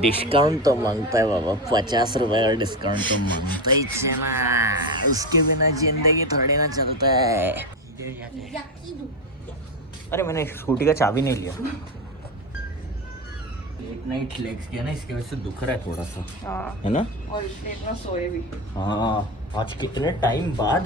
Discount तो मांगता है बाबा, 50 रुपए का डिस्काउंट तो मांगता ही चला, उसके बिना जिंदगी थोड़ी ना चलता है। अरे मैंने स्कूटी का चाबी नहीं लिया। लेट नाइट लेग्स किया ना, इसकी वजह से दुख रहा है थोड़ा सा। है ना? और इतना सोए भी। हाँ, आज कितने टाइम बाद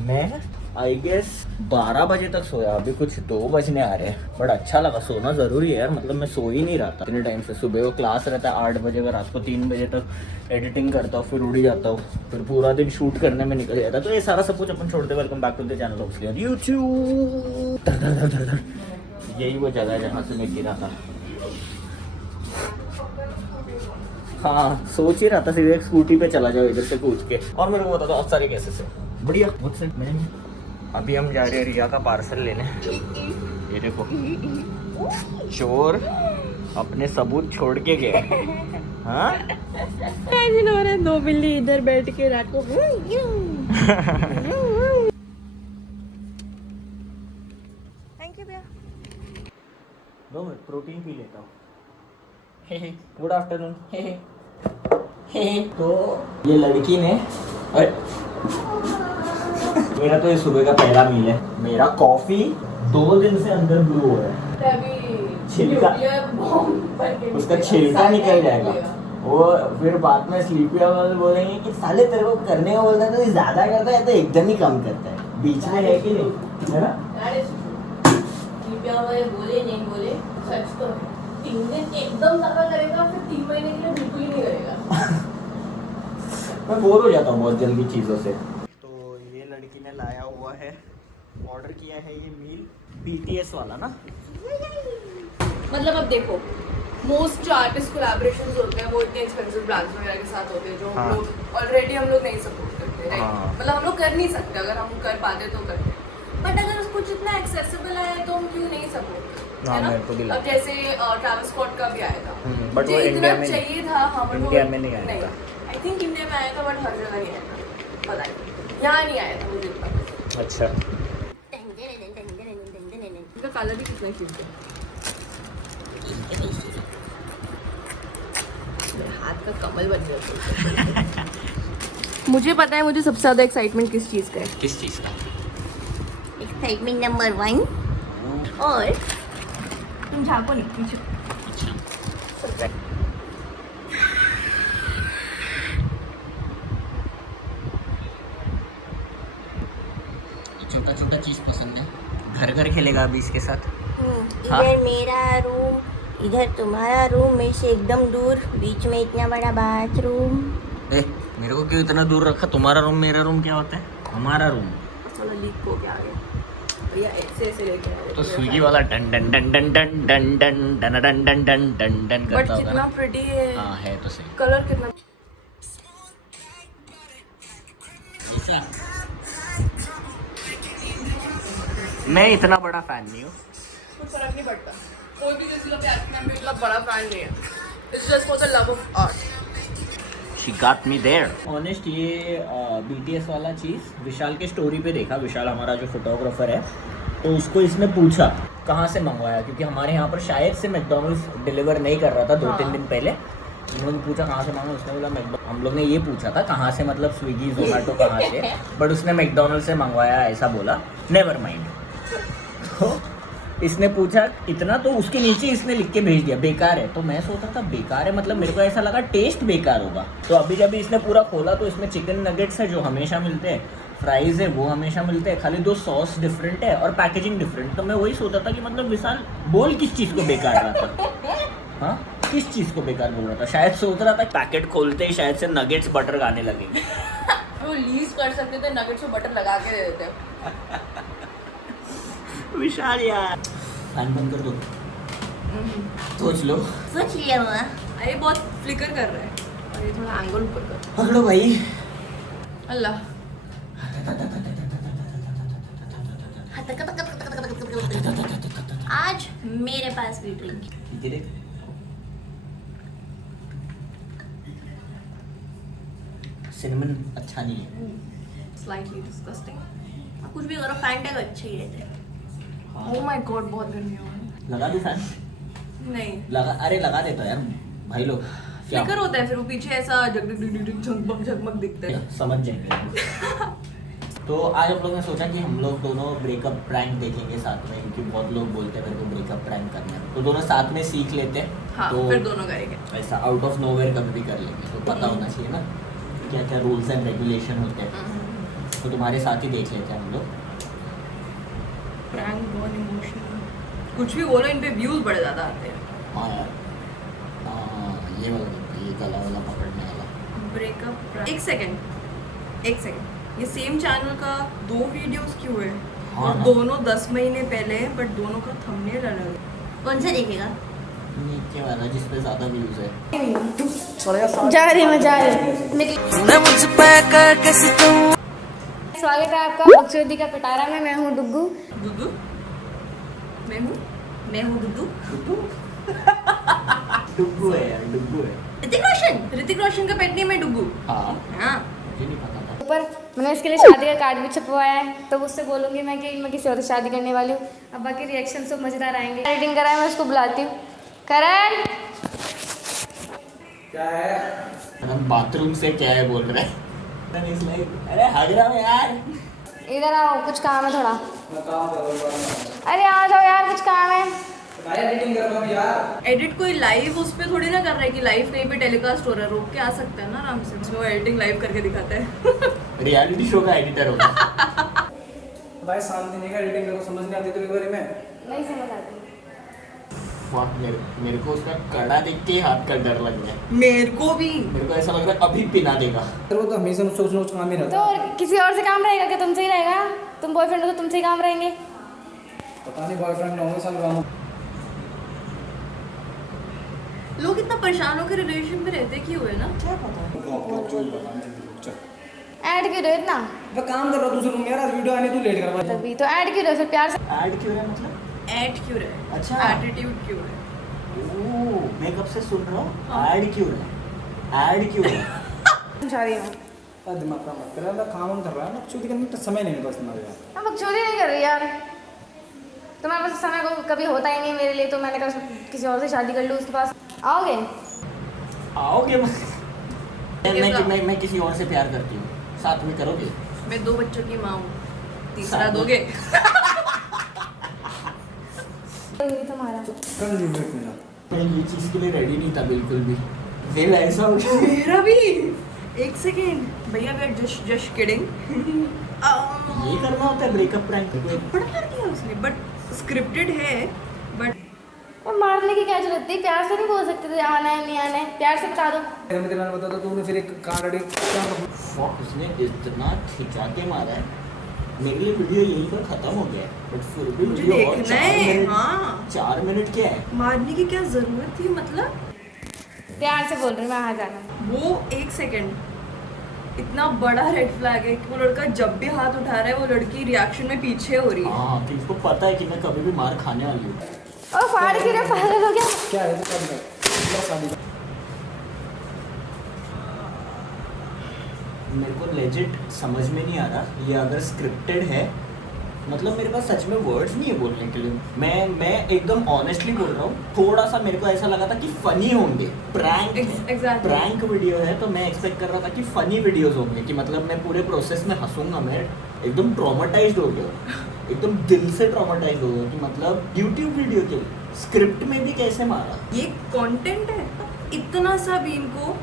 मैं आई गेस 12 बजे तक सोया, अभी कुछ 2 बजने आ रहे हैं। बट अच्छा लगा, सोना ज़रूरी है यार, मतलब मैं सो ही नहीं रहा था इतने टाइम से। सुबह को क्लास रहता है 8 बजे का, रात को 3 बजे तक एडिटिंग करता हूँ, फिर उड़ ही जाता हूँ, फिर पूरा दिन शूट करने में निकल जाता है। तो ये सारा सब कुछ अपन छोड़ते। Welcome back to the channel of YouTube. यही वो जगह है जहाँ से मैं गिरा था। हाँ, सोच ही रहा था सीधे स्कूटी पे चला जाओ इधर से कूद के। और मेरे को बता दो आप सारे कैसे से? बढ़िया, मुझसे मैंने। अभी हम जा रहे हैं रिया का पार्सल लेने। ये देखो, चोर अपने सबूत छोड़ के गए। हाँ, दो बिल्ली इधर बैठ के रात को। थैंक यू भैया। दो मिनट प्रोटीन पी लेता हूँ। Good afternoon. तो ये लड़की ने, मेरा तो ये सुबह का पहला मील है। मेरा कॉफी 2 दिन से अंदर ब्लू हो रहा है, छिलका, उसका छिलका निकल जाएगा। वो फिर बाद में स्लीपी वाले बोलेंगे कि साले तेरे को करने को बोलता है तो ज्यादा करता है, तो एकदम ही कम करता है। बीच में है कि नहीं, है ना? बोले नहीं बोले, सच तो 3 दिन एकदम ज्यादा करेगा, फिर 3 महीने के लिए बिल्कुल ही नहीं करेगा। मैं बोर हो जाता हूँ बहुत जल्दी चीज़ों से। तो ये लड़की ने लाया हुआ है, ऑर्डर किया है ये मील, BTS वाला ना। मतलब अब देखो, मोस्ट जो आर्टिस्ट कोलैबोरेशंस होते हैं वो इतने एक्सपेंसिव ब्रांड्स वगैरह के साथ होते हैं जो हम लोग ऑलरेडी हम लोग नहीं सपोर्ट करते, राइट? मतलब हम लोग कर नहीं सकते, अगर हम कर पाते तो करते। बट अगर कुछ इतना एक्सेसिबल है तो हम क्यों नहीं सपोर्ट करते? अब जैसे ट्रैविस स्कॉट का भी आया था, बट वो इंडिया में चाहिए था। हाँ, बट इंडिया में नहीं आया था। आई थिंक इंडिया में आया था, बट हर जगह नहीं आया था, पता नहीं, यहाँ नहीं आया था मुझे इतना। अच्छा, इसका कलर भी कितना क्यूट है, हाथ का कमल बन गया। मुझे पता है मुझे सबसे ज़्यादा एक्साइटमेंट किस चीज़ का है। किस चीज़ का? Excitement number 1। और तुम झाको नहीं पीछे। छोटा छोटा चीज पसंद है। घर घर खेलेगा अभी इसके साथ। इधर मेरा रूम, इधर तुम्हारा रूम, मेरे से एकदम दूर, बीच में इतना बड़ा बाथरूम। मेरे को क्यों इतना दूर रखा? तुम्हारा रूम मेरा रूम क्या होता है? हमारा रूम। चलो लीक हो गया आगे भैया, ऐसे लेके आ रहे। तो स्विगी वाला done done done done done done done done done done done done done करता होगा। कितना प्रिटी है। हाँ, है तो सही। कलर कितना ऐसा। मैं इतना बड़ा फैन नहीं हूँ। कुछ फर्क नहीं पड़ता, कोई भी किसी का भी मैं भी इतना बड़ा फैन नहीं है। It's just for the love of art. She got me there. Honest, ये BTS वाला चीज़ विशाल के स्टोरी पे देखा। विशाल हमारा जो फोटोग्राफर है, तो उसको इसने पूछा कहाँ से मंगवाया, क्योंकि हमारे यहाँ पर शायद से मैकडॉनल्ड्स डिलीवर नहीं कर रहा था 2-3 दिन पहले। उन्होंने पूछा कहाँ से मांगा, उसने बोला हम लोग ने ये पूछा था कहाँ से, मतलब स्विगी जोमेटो कहाँ से, बट उसने मैकडॉनल्ड से मंगवाया ऐसा बोला। Never mind. तो इसने पूछा इतना, तो उसके नीचे इसने लिख के भेज दिया बेकार है। तो मैं सोच रहा था बेकार है, मतलब मेरे को ऐसा लगा टेस्ट बेकार होगा। तो अभी जब इसने पूरा खोला तो इसमें चिकन नगेट्स है जो हमेशा मिलते हैं, फ्राइज है वो हमेशा मिलते हैं, खाली 2 सॉस डिफरेंट है और पैकेजिंग डिफरेंट। तो मैं वही सोचा था कि मतलब विशाल बोल किस चीज़ को बेकार रहा था। हाँ, किस चीज़ को बेकार बोल रहा था? शायद सोच रहा था पैकेट खोलते ही शायद से नगेट्स बटर गाने लगे। वो लीज कर सकते थे, नगेट्स में बटर लगा के दे देते। विशाल यार, फैन बंद कर दो। सोच लिया हुआ। अरे बहुत फ्लिकर कर रहा है, अरे थोड़ा एंगल ऊपर कर। पकड़ो भाई। अल्लाह, आज मेरे पास भी ड्रिंक। सिनेमन अच्छा नहीं है। Slightly disgusting. कुछ भी करो, फैन टैग अच्छे ही रहते हैं। ओह माय गॉड, बहुत गर्मी हो रही लगा दूं फैन? है। नहीं, लगा, अरे लगा देता यार भाई लोग। क्या फ्लिकर होता है फिर वो पीछे ऐसा झगमग झगमग दिखता है। समझ जाएंगे। तो आज हम लोग ने सोचा कि हम लोग दोनों ब्रेकअप प्रैंक देखेंगे साथ में, क्योंकि बहुत लोग बोलते हैं मेरे को ब्रेकअप प्रैंक करना है, तो दोनों साथ में सीख लेते हैं। हाँ, तो फिर दोनों करेंगे। ऐसा आउट ऑफ नोवेयर कभी भी कर लेंगे, तो पता होना चाहिए ना क्या क्या रूल्स एंड रेगुलेशन होते हैं। तो तुम्हारे साथ ही देख लेते हैं हम लोग। प्रैंक बहुत इमोशनल, कुछ भी बोलो, इन पे व्यूज बड़े ज्यादा आते हैं। हाँ यार, हाँ ये वाला, ये गला वाला पकड़ने वाला। ब्रेकअप, एक सेकंड, ये सेम चैनल का 2 वीडियोस क्यों है? हाँ और ना। दोनों 10 महीने पहले हैं, बट दोनों का थंबनेल अलग है। कौन सा देखेगा? नीचे वाला जिस पे ज्यादा व्यूज है। जा रही मैं जा रही स्वागत है आपका बक्सोदी का पिटारा में। मैं हूँ डुग्गू। दुद्दू, मैं हूँ दुद्दू। डुग्गू है यार, डुग्गू है। ऋतिक रोशन का पेट नेम है डुग्गू। हाँ, हाँ, मुझे नहीं पता था। ऊपर मैंने इसके लिए शादी का कार्ड भी छपवाया है, तो उससे बोलूँगी मैं कि मैं किसी और से शादी करने वाली हूँ। अब बाकी रिएक्शन सब मज़ेदार आएंगे। एडिटिंग कराए, मैं उसको बुलाती हूँ। करण, क्या है? हम बाथरूम से क्या है बोल रहे हैं। अरे हग रहा हूँ यार। इधर आओ, कुछ काम है थोड़ा। मैं काम कर रहा हूँ। अरे आ जाओ यार, कुछ काम है। मैं एडिटिंग कर रहा हूँ यार। एडिट कोई लाइव उस पे थोड़ी ना कर रहा है कि लाइव कहीं पे टेलीकास्ट हो रहा है, रोक के आ सकता है ना आराम से। उसमें वो एडिटिंग लाइव करके दिखाता है। रियलिटी शो का एडिटर होगा। भाई शांति नहीं का एडिटिंग करो, समझ नहीं आती तो एक बार में नहीं समझ आती। वाह, मेरे को उसका कड़ा देख के हाथ का डर लग गया। मेरे को भी। मेरे को ऐसा लग रहा है अभी पिना देगा। वो तो हमेशा सोच काम ही तो रहता है। और किसी और से काम रहेगा क्या? तुमसे ही रहेगा? तुम बॉयफ्रेंड हो तो तुमसे ही काम रहेंगे। पता नहीं बॉयफ्रेंड ना होंगे साल काम। लोग इतना परेशान होकर रिलेशन में रहते क्यों है ना, क्या पता। चल ऐड क्यों रहे इतना? मैं काम कर रहा हूँ दूसरे रूम में यार, आज वीडियो आने तू लेट कर रहा तभी तो ऐड क्यों रहे फिर प्यार से? ऐड क्यों है मतलब? ऐड क्यों रहे? अच्छा। एटीट्यूड क्यों है? ओह, मैं कब से सुन रहा हूँ हाँ। ऐड क्यों है, ऐड क्यों है। समझा रही हूँ। है। दिमाग का मत कर, मैं काम कर रहा है ना, चूती करने का समय नहीं है बस तुम्हारे यार। हम बकचोदी नहीं कर रही यार। तुम्हारे पास समय को कभी होता ही नहीं मेरे लिए, तो मैंने कहा किसी और से शादी कर लूँ। उसके पास आओगे? आओगे? मैं किसी और से प्यार करती हूँ, साथ में करोगे? मैं 2 बच्चों की माँ हूँ, तीसरा साथ में। दोगे? तुम्हारा कर ली वेट मेरा। मैं ये चीज़ के लिए रेडी नहीं था बिल्कुल भी। दिल ऐसा हो गया। मेरा भी। एक सेकेंड भैया, वी आर जस्ट किडिंग। ये करना होता है ब्रेकअप प्रैंक। थप्पड़ मार दिया उसने, बट स्क्रिप्टेड है। बट और मारने की क्या जरूरत थी? प्यार से नहीं बोल सकते थे आना है नहीं आना है? प्यार से बता दो। मैंने बता तो तूने फिर एक कार रेडी क्या फक, उसने इतना खिंचा के मारा है। मेरे लिए वीडियो यहीं पर खत्म हो गया है, बट फिर भी मुझे वीडियो और देखना है। हाँ, 4 मिनट क्या है? मारने की क्या जरूरत थी? मतलब प्यार से बोल रही हूँ मैं, आ जाना। वो एक सेकेंड, इतना बड़ा रेड फ्लैग है कि वो लड़का जब भी हाथ उठा रहा है वो लड़की रिएक्शन में पीछे हो रही है। हाँ, कि उसको पता है कि मैं कभी भी मार खाने वाली हूँ। और फाड़ क्यों रहे? पागल हो गया? क्या है तो कर शादी का। मेरे को लेजिट समझ में नहीं आ रहा ये अगर स्क्रिप्टेड है, मतलब मेरे पास सच में वर्ड्स नहीं है बोलने के लिए। मैं एकदम ऑनेस्टली बोल रहा हूँ। थोड़ा सा मेरे को ऐसा लगा था कि फनी होंगे, प्रैंक Exactly. प्रैंक वीडियो है, तो मैं एक्सपेक्ट कर रहा था कि फनी वीडियोस होंगे, कि मतलब मैं पूरे प्रोसेस में हंसूंगा। मैं एकदम ट्रॉमेटाइज्ड हो गया, एकदम दिल से ट्रॉमेटाइज्ड हो गया कि मतलब यूट्यूब वीडियो के स्क्रिप्ट में भी कैसे मारा। ये कंटेंट है। इतना सा भी इनको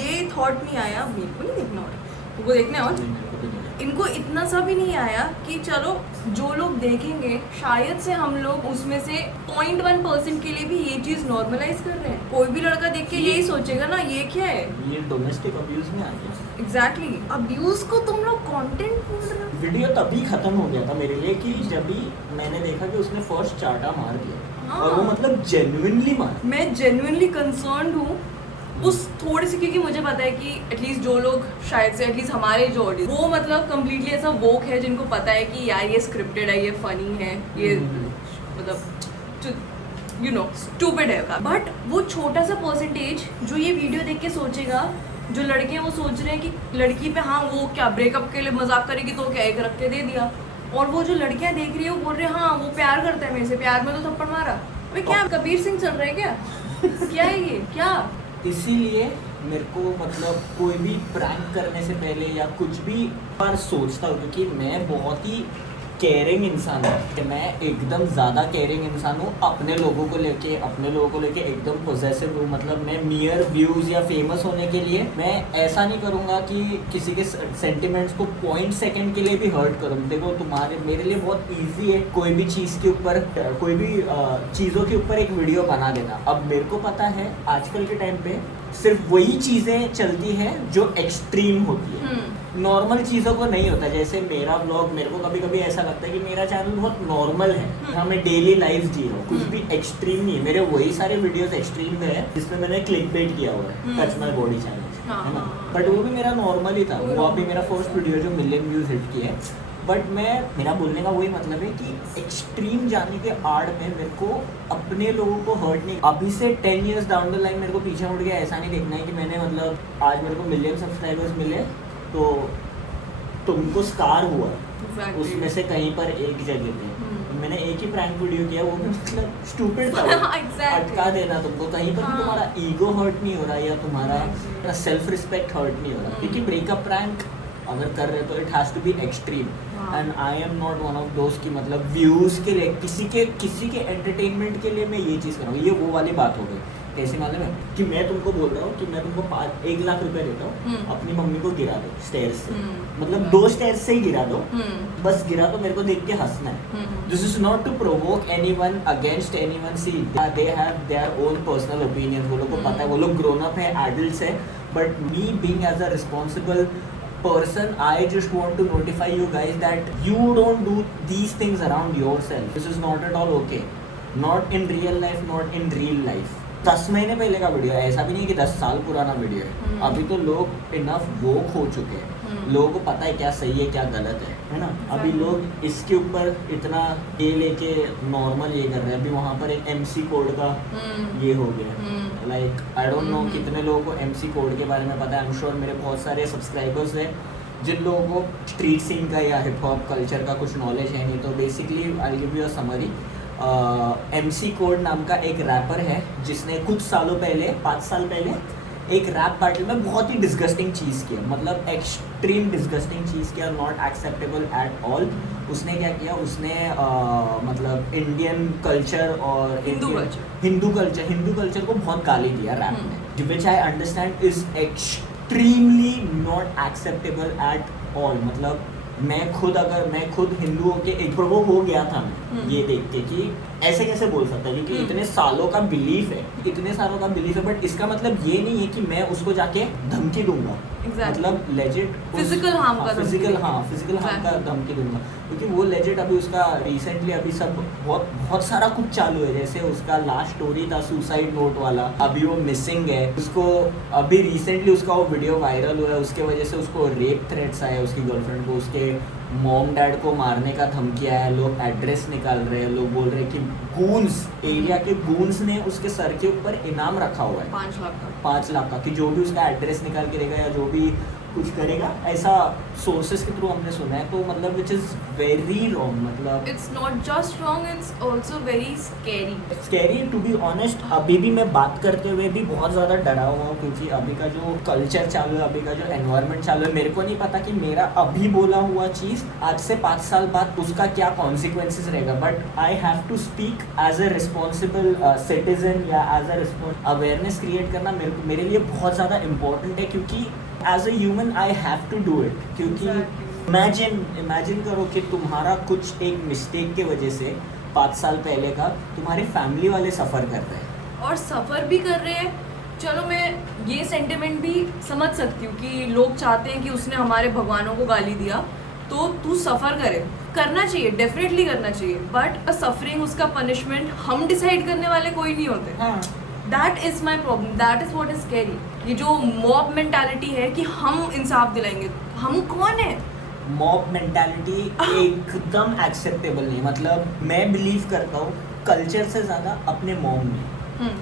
ये थॉट नहीं आया, मेरे को नहीं देखना और वो देखना और मेरे को भी नहीं लगा। इनको इतना सा भी नहीं आया कि चलो जो लोग देखेंगे शायद से हम लोग उसमें से 0.1% के लिए भी ये चीज नॉर्मलाइज कर रहे हैं। कोई भी लड़का देख के यही सोचेगा ना ये क्या है। ये डोमेस्टिक अब्यूज में आ गया। एग्जैक्टली, अब्यूज को तुम लोग कंटेंट बोल रहे हो। वीडियो तभी खत्म हो गया था मेरे लिए कि जब भी मैंने देखा कि उसने फर्स्ट चाटा मार दिया। हाँ। और वो मतलब जेन्युइनली मार। मैं जेन्युइनली कंसर्न्ड हूँ उस थोड़ी सी, क्योंकि मुझे पता है कि एटलीस्ट जो लोग शायद से एटलीस्ट हमारे जो ऑडियंस वो मतलब कम्प्लीटली ऐसा वोक है जिनको पता है कि यार ये स्क्रिप्टेड है, ये फनी है, ये मतलब यू नो स्टूपिड है। बट वो छोटा सा परसेंटेज जो ये वीडियो देख के सोचेगा जो लड़के हैं वो सोच रहे हैं कि लड़की पे हाँ वो क्या ब्रेकअप के लिए मजाक करेगी तो क्या एक रख के दे दिया, और वो जो लड़कियां देख रही है वो बोल रहे हैं हाँ वो प्यार करता है मेरे से, प्यार में तो थप्पड़ मारा। अबे क्या कबीर सिंह चल रहा है क्या? क्या है ये क्या? इसीलिए मेरे को मतलब कोई भी प्रैंक करने से पहले या कुछ भी बार सोचता हूँ, क्योंकि मैं बहुत ही केयरिंग इंसान हूँ कि मैं एकदम ज़्यादा केयरिंग इंसान हूँ अपने लोगों को लेके एकदम पोजेसिव हूँ। मतलब मैं मियर व्यूज़ या फेमस होने के लिए मैं ऐसा नहीं करूँगा कि किसी के सेंटिमेंट्स को पॉइंट सेकंड के लिए भी हर्ट करूँ। देखो मेरे लिए बहुत ईजी है कोई भी चीज़ के ऊपर, कोई भी चीज़ों के ऊपर एक वीडियो बना देना। अब मेरे को पता है आजकल के टाइम पे सिर्फ वही चीज़ें चलती हैं जो एक्सट्रीम होती है, नॉर्मल चीज़ों को नहीं होता। जैसे मेरा व्लॉग, मेरे को कभी कभी ऐसा लगता है कि मेरा चैनल बहुत नॉर्मल है, हाँ मैं डेली लाइफ जी रहा हूँ, कुछ भी एक्सट्रीम नहीं है। मेरे वही सारे वीडियोस एक्सट्रीम में है जिसमें मैंने क्लिक बेट किया हुआ है, टच माय बॉडी चैनल, है ना। बट वो भी मेरा नॉर्मल ही था, वो अभी मेरा फर्स्ट वीडियो जो मिलियन व्यूज हिट किया है। बट मेरा बोलने का वही मतलब है कि एक्सट्रीम जाने के आड़ में मेरे को अपने लोगों को हर्ट नहीं, अभी से 10 years डाउन द लाइन मेरे को पीछे मुड़ के ऐसा नहीं देखना है कि मैंने मतलब आज मेरे को मिलियन सब्सक्राइबर्स मिले तो तुमको स्कार हुआ उसमें से कहीं पर एक जगह पे मैंने एक ही प्रैंक वीडियो किया, वो भी मतलब स्टूपिड था अटका देना तुमको कहीं पर भी तुम्हारा ईगो हर्ट नहीं हो रहा या तुम्हारा सेल्फ रिस्पेक्ट हर्ट नहीं हो रहा, क्योंकि ब्रेकअप प्रैंक अगर कर रहे तो it has to be extreme. And I am not one of दोस्त की मतलब व्यूज़ के लिए किसी के एंटरटेनमेंट के लिए मैं ये चीज़ कर रहा हूँ। ये वो वाली बात हो गई, कैसे मालूम है कि मैं तुमको बोल रहा हूँ कि मैं तुमको 1 लाख रुपए देता हूँ, अपनी मम्मी को गिरा दो स्टेयर्स से, मतलब 2 स्टेयर्स से ही गिरा दो, बस गिरा दो, मेरे को देख के हंसना है। This is not to provoke anyone against anyone, see they have their own personal opinion, वो लोग को पता है, वो लोग ग्रोन अप है, एडल्ट्स है। But me being as a responsible person, I just want to notify you guys that you don't do these things around yourself. This is not at all okay, not in real life, not in real life. 10 महीने पहले का video है, ऐसा भी नहीं कि 10 साल पुराना वीडियो है। अभी तो लोग इनफ वोक हो चुके हैं, लोगों को पता है क्या सही है क्या गलत है ना। अभी लोग इसके ऊपर इतना ये लेके नॉर्मल ये कर रहे हैं। अभी वहाँ पर एक MC कोड का ये हो गया, लाइक आई डोंट नो कितने लोगों को MC कोड के बारे में पता है। आई एम श्योर मेरे बहुत सारे सब्सक्राइबर्स हैं जिन लोगों को स्ट्रीट सीन का या हिप हॉप कल्चर का कुछ नॉलेज है नहीं। तो basically I give you a summary. MC code नाम का एक रैपर है जिसने कुछ सालों पहले, 5 साल पहले एक रैप बैटल में बहुत ही डिस्गस्टिंग चीज़ किया, मतलब एक्सट्रीम डिस्गस्टिंग चीज़ किया, नॉट एक्सेप्टेबल एट ऑल। उसने क्या किया, उसने मतलब इंडियन कल्चर और हिंदू कल्चर को बहुत गाली दिया रैप में, which I understand is extremely not acceptable at all. मतलब मैं खुद हिंदुओं के एक वो हो गया था मैं ये देख के कि ऐसे कैसे बोल सकता है, क्योंकि इतने सालों का बिलीफ है, बट इसका मतलब ये नहीं है कि मैं उसको जाके धमकी दूंगा, मतलब लेजिट फिजिकल हार्म का धमकी दूंगा, क्योंकि वो लेजिट अभी उसका रिसेंटली अभी सब बहुत सारा कुछ चालू है। जैसे उसका लास्ट स्टोरी था सुसाइड नोट वाला, अभी वो मिसिंग है, उसको अभी रिसेंटली उसका वो वीडियो वायरल हुआ है, उसके वजह से उसको रेप थ्रेट्स आए उसकी गर्लफ्रेंड को, उसके मॉम डैड को मारने का धमकी आया, लोग एड्रेस निकाल रहे हैं, लोग बोल रहे हैं कि गूंस, एरिया के गूंस ने उसके सर के ऊपर इनाम रखा हुआ है 5 लाख का कि जो भी उसका एड्रेस निकाल के देगा या जो भी कुछ करेगा, ऐसा सोर्सेस के थ्रू हमने सुना है। तो मतलब विच इज़ वेरी रॉन्ग, मतलब it's not just wrong, it's also very scary to be honest. अभी भी मैं बात करते हुए भी बहुत ज़्यादा डरा हुआ हूँ, क्योंकि अभी का जो कल्चर चालू है, अभी का जो एनवायरनमेंट चालू है, मेरे को नहीं पता कि मेरा अभी बोला हुआ चीज़ आज से 5 साल बाद उसका क्या कॉन्सिक्वेंसेस रहेगा। But I have to speak as a responsible citizen या एज अ अवेयरनेस क्रिएट करना मेरे लिए बहुत ज़्यादा इंपॉर्टेंट है, क्योंकि as a human I have to do it. क्योंकि इमेजिन करो कि तुम्हारा कुछ एक मिस्टेक के वजह से 5 साल पहले का तुम्हारे फैमिली वाले सफ़र कर रहे हैं, और सफ़र भी कर रहे हैं। चलो मैं ये सेंटिमेंट भी समझ सकती हूँ कि लोग चाहते हैं कि उसने हमारे भगवानों को गाली दिया तो तू सफ़र करना चाहिए, डेफिनेटली करना चाहिए, बट अ सफरिंग, उसका पनिशमेंट हम डिसाइड करने वाले कोई नहीं होते। That is my problem, that is what is scary. ये जो मॉब मेंटालिटी है कि हम इंसाफ दिलाएंगे, हम कौन है? मॉब मेंटालिटी एकदम एक्सेप्टेबल नहीं। मतलब मैं बिलीव करता हूँ कल्चर से ज़्यादा अपने मॉम में,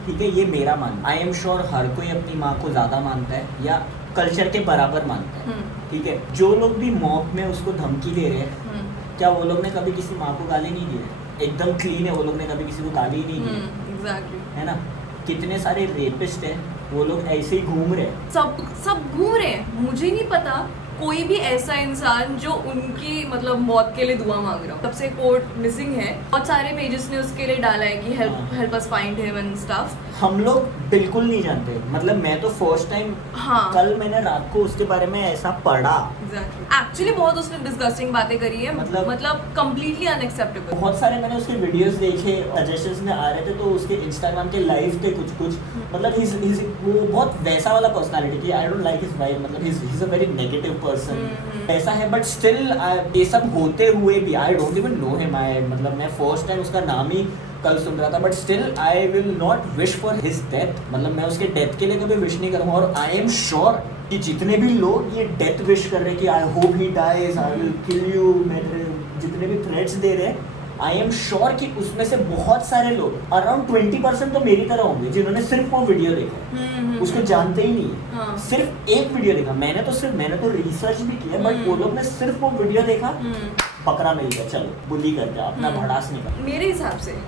ठीक है, ये मेरा मानना। आई एम श्योर हर कोई अपनी माँ को ज़्यादा मानता है, या कल्चर के बराबर मानता है, ठीक है। जो लोग भी मॉब में उसको धमकी दे रहे हैं, क्या वो लोग ने कभी किसी माँ को गाली नहीं दी है? एकदम क्लीन है, वो लोग ने कभी किसी को गाली ही नहीं दी है, एग्जैक्टली है ना। कितने सारे रेपिस्ट हैं, वो लोग ऐसे ही घूम रहे हैं। सब घूम रहे हैं। मुझे नहीं पता कोई भी ऐसा इंसान जो उनकी मतलब मौत के लिए दुआ मांग रहा हो। तब से कोर्ट मिसिंग है, बहुत सारे पेजेस ने उसके लिए डाला है कि help us find him and stuff. हम लोग बिल्कुल नहीं जानते, मतलब मैं तो फर्स्ट टाइम कल मैंने रात को उसके बारे में ऐसा पढ़ा। एक्चुअली बहुत उसने डिस्गस्टिंग बातें करी है, मतलब कंप्लीटली अनएक्सेप्टेबल। बहुत सारे मैंने उसके वीडियोस देखे, सजेशंस में आ रहे थे, तो उसके इंस्टाग्राम के लाइव थे कुछ मतलब वो बहुत वैसा वाला पर्सनालिटी की, I don't like his vibe, मतलब he is a very negative person ऐसा है। बट स्टिल ये सब होते हुए भी I don't even know him, मतलब मैं फर्स्ट टाइम उसका नाम ही कल सुन रहा था। But still I will not wish for his death, मतलब मैं उसके डेथ के लिए कभी विश नहीं करूँगा। और आई एम श्योर कि जितने भी लोग ये डेथ विश कर रहे हैं कि I hope he dies, I will kill you, मेरे जितने भी थ्रेट्स दे रहे हैं, आई एम श्योर कि उसमें से बहुत सारे लोग अराउंड 20% तो मेरी तरह होंगे जिन्होंने सिर्फ वो वीडियो देखा, उसको जानते ही नहीं है। हाँ। सिर्फ एक वीडियो देखा, मैंने तो रिसर्च भी किया, बट वो लोग ने सिर्फ वो वीडियो देखा, बकरा मिल गया, चलो बुली करते अपना भड़ास निकाल। मेरे हिसाब से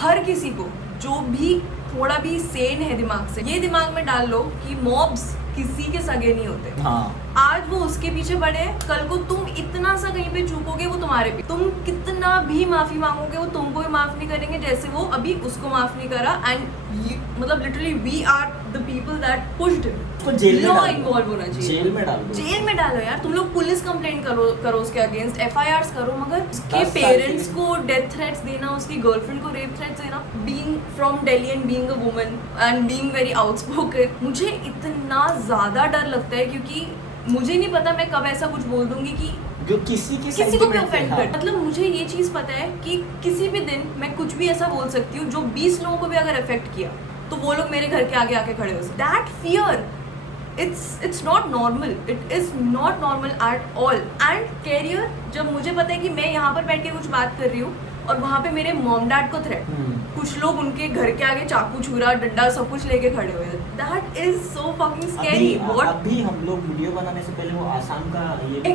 हर किसी को जो भी थोड़ा भी सेन है दिमाग से, ये दिमाग में डाल लो कि मॉब्स किसी के सगे नहीं होते। हाँ। आज वो उसके पीछे पड़े हैं, कल को तुम इतना सा कहीं पे चूकोगे वो तुम्हारे पे, तुम कितना भी माफी मांगोगे वो तुमको भी माफ नहीं करेंगे जैसे वो अभी उसको माफ नहीं करा। एंड मतलब literally we are the people that pushed him. उसको जेल में लॉ डालो, इन्वॉल्व होना चाहिए, जेल में डाल दो, जेल में डालो यार। तुम लोग पुलिस कंप्लेंट करो उसके अगेंस्ट, FIRs करो, मगर उसके 10 साल पेरेंट्स की- को डेथ थ्रेट्स देना, उसकी गर्लफ्रेंड को रेप थ्रेट्स देना, being from Delhi and being a woman and being very outspoken, मुझे इतना ज्यादा डर लगता है क्योंकि मुझे नहीं पता मैं कब ऐसा कुछ बोल दूंगी कि जो किसी को भी sentiment पे, ऑफेंड हाँ। कर। मतलब मुझे ये चीज पता है कि किसी भी दिन मैं कुछ भी ऐसा बोल सकती हूँ जो 20 लोगों को भी अगर अफेक्ट किया तो वो लोग मेरे घर के आगे आके खड़े हो सकते। That fear, it's not normal, it is not normal at all। and career, जब मुझे पता है कि मैं यहाँ पर बैठ के कुछ बात कर रही हूँ और वहाँ पे मेरे मॉम डैड को थ्रेट, कुछ लोग उनके घर के आगे चाकू छुरा डंडा सब कुछ लेके खड़े हुए, that is so fucking scary. अभी हम लोग वीडियो बनाने से पहले वो आसाम का ये भी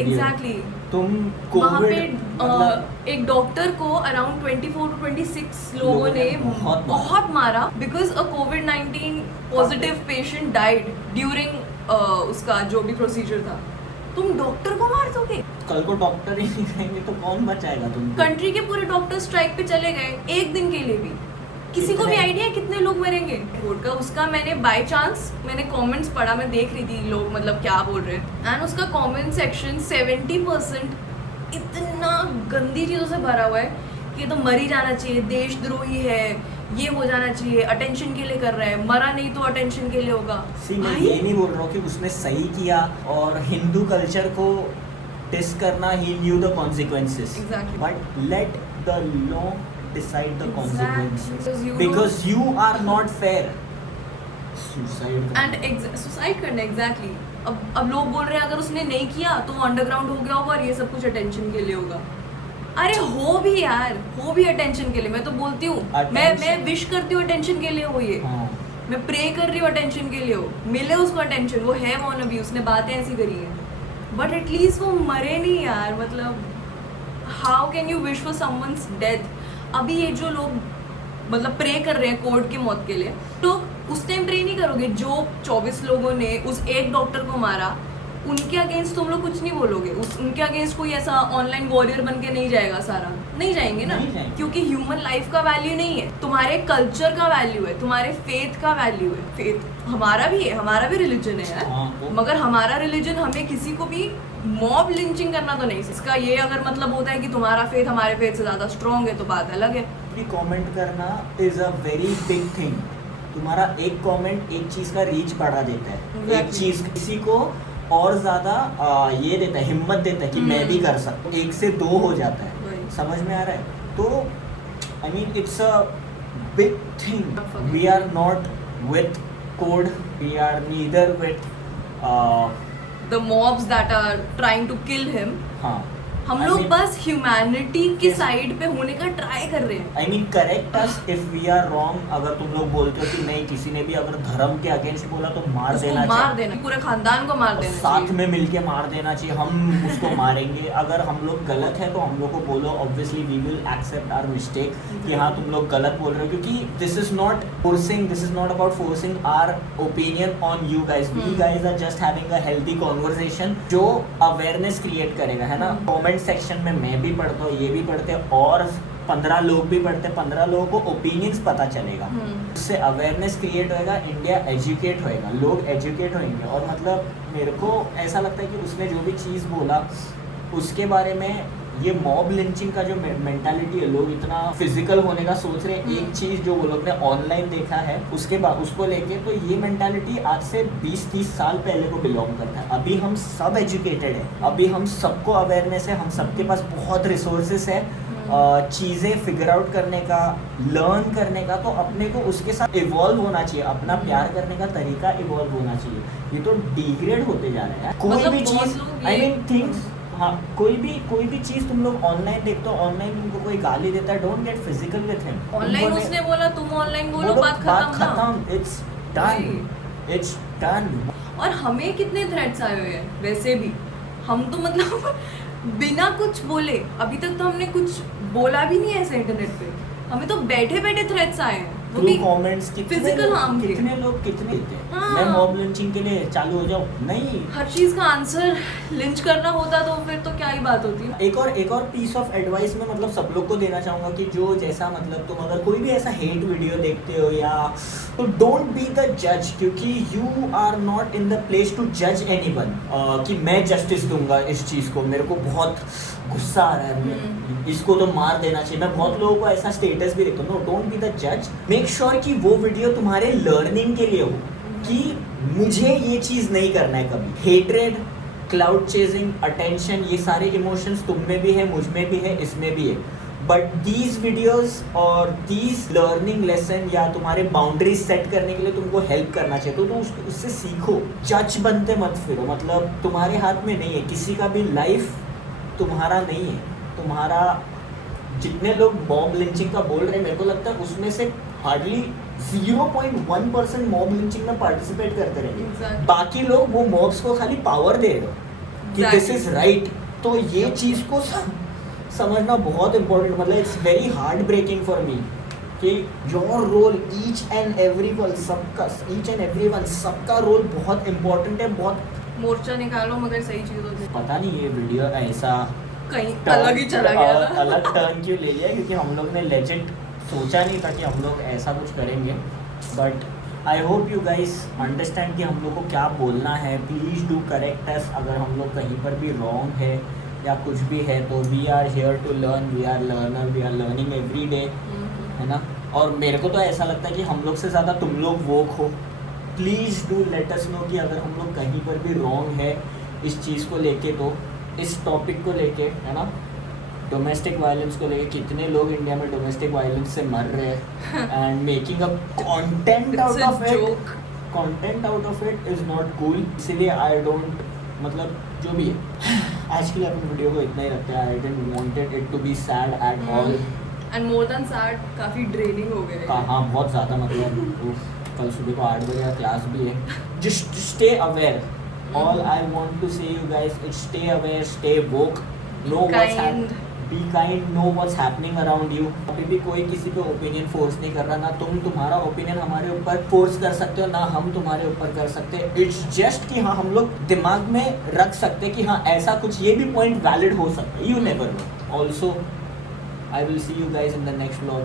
एग्जैक्टली तुम वहाँ पे मतलब एक डॉक्टर को अराउंड 24 to 26 लोगों ने बहुत मारा because a covid positive patient died during उसका जो भी प्रोसीजर था। तुम डॉक्टर को मार दोगे? कल को डॉक्टर ही नहीं रहेंगे तो कौन बचाएगा तुमको? कंट्री के पूरे डॉक्टर स्ट्राइक पे चले गए एक दिन के लिए भी, किसी को भी आइडिया है कितने लोग मरेंगे कोर्ट का? उसका मैंने बाय चांस मैंने कमेंट्स पढ़ा, मैं देख रही थी लोग मतलब क्या बोल रहे हैं, एंड उसका कमेंट सेक्शन 70% इतना गंदी चीज़ों से भरा हुआ है कि ये तो मर ही जाना चाहिए, देशद्रोही है, ये हो जाना चाहिए, अटेंशन के लिए कर रहा है, मरा नहीं तो अटेंशन के लिए होगा। मैं ये नहीं बोल रहा हूँ कि उसने सही किया, और हिंदू कल्चर को डिस करना, he knew the consequences, but let the law decide the consequences, because you are not fair. Suicide करना एग्जैक्टली। अब लोग बोल रहे हैं अगर उसने नहीं किया तो अंडरग्राउंड हो गया होगा और ये सब कुछ अटेंशन के लिए होगा। अरे हो भी यार, हो भी अटेंशन के लिए। मैं तो बोलती हूँ, मैं विश करती हूँ अटेंशन के लिए हो, ये मैं प्रे कर रही हूँ अटेंशन के लिए हो, मिले उसको अटेंशन, वो है वॉनबी, उसने बातें ऐसी करी है, बट एटलीस्ट वो मरे नहीं यार। मतलब how can you wish for someone's death? अभी ये जो लोग मतलब प्रे कर रहे हैं कोर्ट की मौत के लिए, तो उस टाइम प्रे नहीं करोगे जो 24 लोगों ने उस एक डॉक्टर को मारा, उनके अगेंस्ट तुम लोग कुछ नहीं बोलोगे? उनके अगेंस्ट कोई ऐसा ऑनलाइन वॉरियर बन के नहीं जाएगा सारा, नहीं जाएंगे ना, क्योंकि ह्यूमन लाइफ का वैल्यू नहीं है, तुम्हारे कल्चर का वैल्यू है, तुम्हारे फेथ का वैल्यू है। फेथ हमारा भी है, हमारा भी रिलीजन है यार, मगर हमारा रिलीजन हमें किसी को भी मॉब लिंचिंग करना तो नहीं। इसका ये अगर मतलब होता है कि तुम्हारा फेथ हमारे फेथ से ज़्यादा स्ट्रॉन्ग है तो बात अलग है। कमेंट करना is a very big thing. तुम्हारा एक कमेंट एक चीज़ का रीच बढ़ा देता है, एक चीज़ किसी को और ज़्यादा ये देता है, हिम्मत देता है कि मैं भी कर सकता हूँ, 1 से 2 हो जाता है। समझ में आ रहा है? तो I mean it's a big thing. We are not with code, we are neither with the mobs that are trying to kill him, हाँ, हम I लोग mean- बस ह्यूमैनिटी की Yes. साइड पे होने का ट्राई कर रहे हैं। I mean correct us if we are wrong. अगर तुम लोग बोलते हो कि नहीं, किसी ने भी अगर धर्म के अगेंस्ट बोला तो मार उसको देना मार चाहिए, देना, पूरे खानदान को मार और देना साथ चाहिए। में मिलके मार देना चाहिए, हम उसको मारेंगे। अगर हम लोग गलत है तो हम लोग को बोलो, obviously we will accept our mistake कि हाँ तुम लोग गलत बोल रहे हो, क्योंकि this is not forcing, this is not about forcing our opinion on you guys. We guys are just having a healthy conversation जो अवेयरनेस क्रिएट करेगा, है ना। कमेंट सेक्शन में मैं भी पढ़ता हूँ, ये भी पढ़ते हैं, और 15 लोग भी पढ़ते हैं, 15 लोगों को ओपिनियंस पता चलेगा, उससे अवेयरनेस क्रिएट होएगा, इंडिया एजुकेट होएगा, लोग एजुकेट होंगे। और मतलब मेरे को ऐसा लगता है कि उसने जो भी चीज़ बोला उसके बारे में, ये मॉब लिंचिंग का जो मेंटालिटी है, लोग इतना फिजिकल होने का सोच रहे हैं। एक चीज़ जो वो लोग ने ऑनलाइन देखा है उसके बाद उसको लेके, तो ये मेंटालिटी आज से 20-30 साल पहले को बिलोंग करता है। अभी हम सब एजुकेटेड है, अभी हम सबको अवेयरनेस है, हम सबके पास बहुत रिसोर्सेस है चीज़ें फिगर आउट करने का, लर्न करने का। तो अपने को उसके साथ इवॉल्व होना चाहिए, अपना प्यार करने का तरीका इवॉल्व होना चाहिए। ये तो डिग्रेड होते जा रहे हैं कोई मतलब भी बहुत चीज़, लोग आई ये- मीन थिंग्स। हाँ, कोई भी चीज़ तुम लोग ऑनलाइन देखते हो, ऑनलाइन तुमको कोई गाली देता है, don't get physical with him. Online उसने बोला, तुम ऑनलाइन बोलो, बात खत्म ना। It's done, it's done. और हमें कितने थ्रेट्स आए हुए हैं वैसे भी, हम तो मतलब बिना कुछ बोले अभी तक तो हमने कुछ बोला भी नहीं है ऐसे इंटरनेट पे, हमें तो बैठे बैठे थ्रेट्स आए हैं, वो थ्रू भी कमेंट्स। physical harm के। कितने लोग कितने देते हैं, हाँ। मैं मॉब लिंचिंग के लिए चालू हो जाऊँ? नहीं। हर चीज का आंसर लिंच करना होता तो फिर तो क्या ही बात होती है। एक और पीस ऑफ एडवाइस में मतलब सब लोग को देना चाहूँगा कि जो जैसा मतलब तुम अगर कोई भी ऐसा हेट वीडियो देखते हो या तो डोंट बी द जज, क्योंकि you are not in the place to जज एनीवन कि मैं जस्टिस दूंगा इस चीज़ को, मेरे को बहुत गुस्सा आ रहा है, इसको तो मार देना चाहिए। मैं बहुत लोगों को ऐसा स्टेटस भी देखता हूँ। नो, डोंट बी द जज। मेक श्योर कि वो वीडियो तुम्हारे लर्निंग के लिए हो कि मुझे ये चीज़ नहीं करना है कभी। हेट्रेड, क्लाउड चेजिंग, अटेंशन, ये सारे इमोशंस तुम में भी है, मुझ में भी है, इसमें भी है। बट दीज वीडियोस और दीज लर्निंग लेसन या तुम्हारे बाउंड्रीज सेट करने के लिए तुमको हेल्प करना चाहिए, तो तुम उससे सीखो। जज बनते मत फिरो, मतलब तुम्हारे हाथ में नहीं है, किसी का भी लाइफ तुम्हारा नहीं है। तुम्हारा जितने लोग मॉब लिंचिंग का बोल रहे हैं, मेरे को लगता है उसमें से हार्डली 0.1% मॉब लिंचिंग में पार्टिसिपेट करते रहेंगे। Exactly. बाकी लोग वो मॉब्स को खाली पावर दे रहे हो कि दिस इज राइट। तो ये चीज़ को समझना बहुत इंपॉर्टेंट, मतलब it's very heart breaking for me कि your role, each and every one, सबका रोल बहुत इंपॉर्टेंट है। बहुत मोर्चा निकालो मगर सही चीजों से। पता नहीं ये वीडियो ऐसा कहीं अलग ही चला गया था। अलग टर्न क्यों ले लिया, क्योंकि हम लोग ने लेजेंड सोचा नहीं था कि हम लोग ऐसा कुछ करेंगे। But I hope you guys understand कि हम लोग को क्या बोलना है। प्लीज़ डू करेक्ट अस अगर हम लोग कहीं पर भी रॉन्ग है या कुछ भी है, तो we are here to learn, we are learner, we are learning every day, है ना। और मेरे को तो ऐसा लगता है कि हम लोग से ज़्यादा तुम लोग वोक हो। Please do let us know कि अगर हम लोग कहीं पर भी रॉन्ग है इस चीज़ को लेके, तो इस टॉपिक को लेके, है ना, डोमेस्टिक वायलेंस को लेके। कितने लोग इंडिया में डोमेस्टिक वायलेंस से मर रहे हैं and making a content out of it. Content out of it is not cool. इसीलिए आई डोंट, मतलब जो भी है, आज के लिए अपनी वीडियो को इतना ही रखते हैं। I didn't wanted it to be sad at all, and more than sad, काफी ड्रेनिंग हो गया है। हाँ बहुत ज़्यादा, मतलब कल सुबह को 8 बजे का क्लास भी है। Just stay aware, all I want to say you guys, it's stay aware, stay woke, know what's happening, be kind, know what's happening around you. अभी भी कोई किसी पे ओपिनियन फोर्स नहीं कर रहा, ना तुम तुम्हारा ओपिनियन हमारे ऊपर फोर्स कर सकते हो, ना हम तुम्हारे ऊपर कर सकते। इट्स जस्ट कि हाँ, हम लोग दिमाग में रख सकते कि हाँ ऐसा कुछ, ये भी पॉइंट वैलिड हो सकता है। You never know. Also I will see you guys in the next vlog.